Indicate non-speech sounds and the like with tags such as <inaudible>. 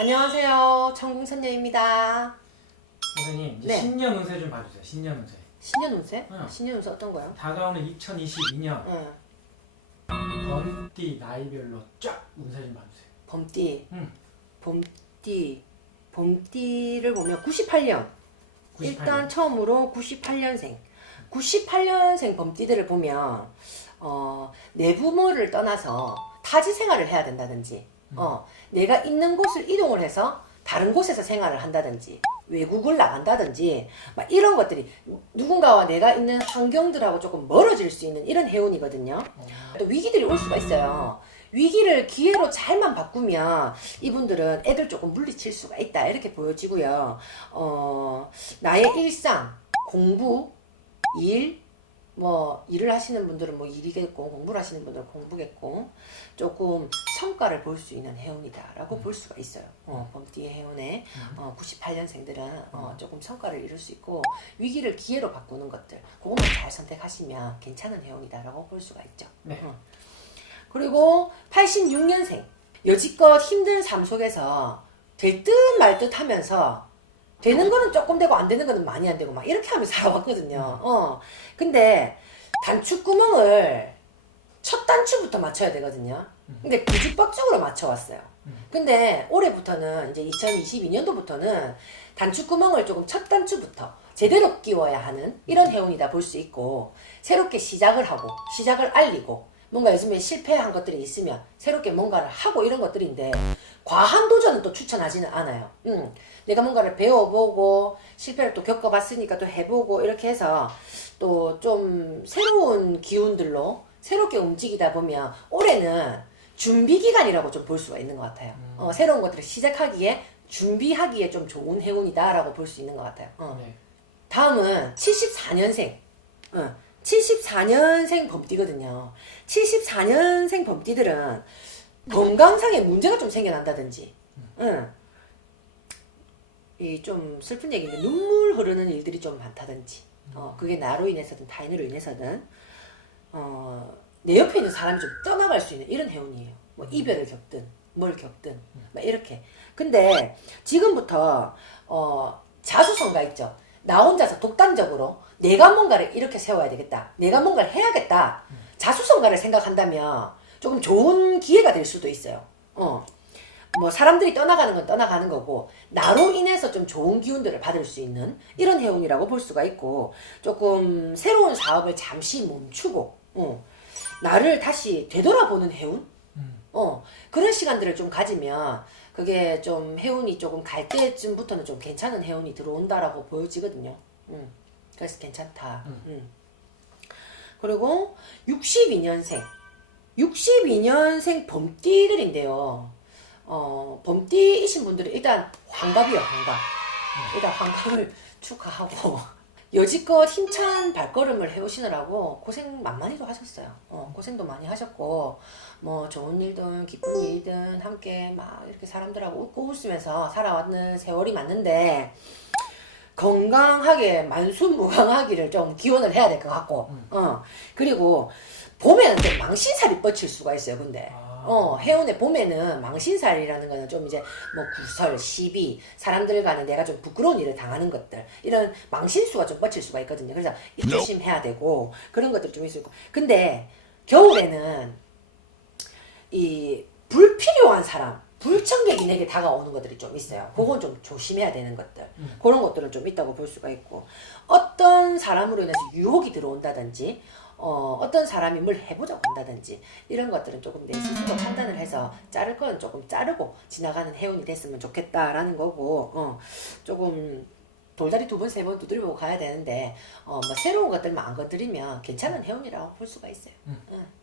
안녕하세요. 천궁선녀입니다. 선생님 이제 네. 신년 운세 좀 봐주세요. 신년 운세. 신년 운세? 응. 신년 운세 어떤 거요? 다가오는 2022년 응. 번띠 나이별로 쫙 운세 좀 봐주세요. 범띠. 응. 범띠. 범띠를 보면 98년. 98년. 일단 처음으로 98년생. 98년생 범띠들을 보면 어, 내 부모를 떠나서 타지 생활을 해야 된다든지 어, 내가 있는 곳을 이동을 해서 다른 곳에서 생활을 한다든지 외국을 나간다든지 막 이런 것들이 누군가와 내가 있는 환경들하고 조금 멀어질 수 있는 이런 해운이거든요. 어, 또 위기들이 올 수가 있어요. 위기를 기회로 잘만 바꾸면 이분들은 애들 조금 물리칠 수가 있다 이렇게 보여지고요. 어, 나의 일상, 공부, 일, 뭐 일을 하시는 분들은 뭐 일이겠고 공부를 하시는 분들은 공부겠고 조금 성과를 볼 수 있는 해운이다라고 볼 수가 있어요. 어, 범띠의 해운에 어, 98년생들은 어, 조금 성과를 이룰 수 있고 위기를 기회로 바꾸는 것들 그것만 잘 선택하시면 괜찮은 해운이다라고 볼 수가 있죠. 네. 어. 그리고 86년생 여지껏 힘든 삶 속에서 될 듯 말 듯 하면서 되는 거는 조금 되고 안 되는 거는 많이 안 되고 막 이렇게 하면서 <laughs> 살아왔거든요. 어. 근데 단추구멍을 첫 단추부터 맞춰야 되거든요. 근데 뒤죽박죽으로 맞춰왔어요. 근데 올해부터는 이제 2022년도부터는 단추구멍을 조금 첫 단추부터 제대로 끼워야 하는 이런 해운이다 볼 수 있고 새롭게 시작을 하고 시작을 알리고 뭔가 요즘에 실패한 것들이 있으면 새롭게 뭔가를 하고 이런 것들인데 과한 도전은 또 추천하지는 않아요. 음, 내가 뭔가를 배워보고 실패를 또 겪어봤으니까 또 해보고 이렇게 해서 또 좀 새로운 기운들로 새롭게 움직이다 보면 올해는 준비 기간이라고 좀 볼 수가 있는 것 같아요. 어, 새로운 것들을 시작하기에 준비하기에 좀 좋은 해운이다라고 볼 수 있는 것 같아요. 어. 네. 다음은 74년생. 어, 74년생 범띠거든요. 74년생 범띠들은 건강상의 문제가 좀 생겨난다든지, 응. 이 좀 슬픈 얘기인데 눈물 흐르는 일들이 좀 많다든지, 어, 그게 나로 인해서든 타인으로 인해서든, 어, 내 옆에 있는 사람이 좀 떠나갈 수 있는 이런 해운이에요. 뭐 이별을 겪든, 뭘 겪든, 막 이렇게. 근데 지금부터, 어, 자수성가 있죠. 나 혼자서 독단적으로 내가 뭔가를 이렇게 세워야 되겠다. 내가 뭔가를 해야겠다. 자수성가를 생각한다면 조금 좋은 기회가 될 수도 있어요. 어. 뭐 사람들이 떠나가는 건 떠나가는 거고 나로 인해서 좀 좋은 기운들을 받을 수 있는 이런 해운이라고 볼 수가 있고 조금 새로운 사업을 잠시 멈추고 어. 나를 다시 되돌아보는 해운 음. 어 그런 시간들을 좀 가지면 그게 좀 해운이 조금 갈 때쯤부터는 좀 괜찮은 해운이 들어온다라고 보여지거든요. 음. 그래서 괜찮다. 음. 그리고 62년생 62년생 범띠들인데요. 어, 범띠이신 분들은 일단 환갑이요, 환갑. 일단 환갑을 <laughs> 축하하고 여지껏 힘찬 발걸음을 해오시느라고 고생 만만히도 하셨어요. 어, 고생도 많이 하셨고 뭐 좋은 일든 기쁜 일든 함께 막 이렇게 사람들하고 웃고 웃으면서 살아왔는 세월이 맞는데 건강하게 만수무강하기를 좀 기원을 해야 될 것 같고 어 그리고 봄에는 좀 망신살이 뻗칠 수가 있어요 근데 아. 어 해운의 봄에는 망신살이라는 거는 좀 이제 뭐 구설 시비 사람들 간에 내가 좀 부끄러운 일을 당하는 것들 이런 망신수가 좀 뻗칠 수가 있거든요. 그래서 조심해야 되고 그런 것들 좀 있을 고 근데 겨울에는 이 불필요한 사람 불청객이 내게 다가오는 것들이 좀 있어요. 그건 좀 조심해야 되는 것들. 그런 것들은 좀 있다고 볼 수가 있고. 어떤 사람으로 인해서 유혹이 들어온다든지 어, 어떤 사람이 뭘 해보자고 한다든지 이런 것들은 조금 내 스스로 판단을 해서 자를 건 조금 자르고 지나가는 해운이 됐으면 좋겠다라는 거고 어, 조금 돌다리 두 번 세 번 두드려보고 가야 되는데 어, 뭐 새로운 것들만 안 건드리면 괜찮은 해운이라고 볼 수가 있어요. 응.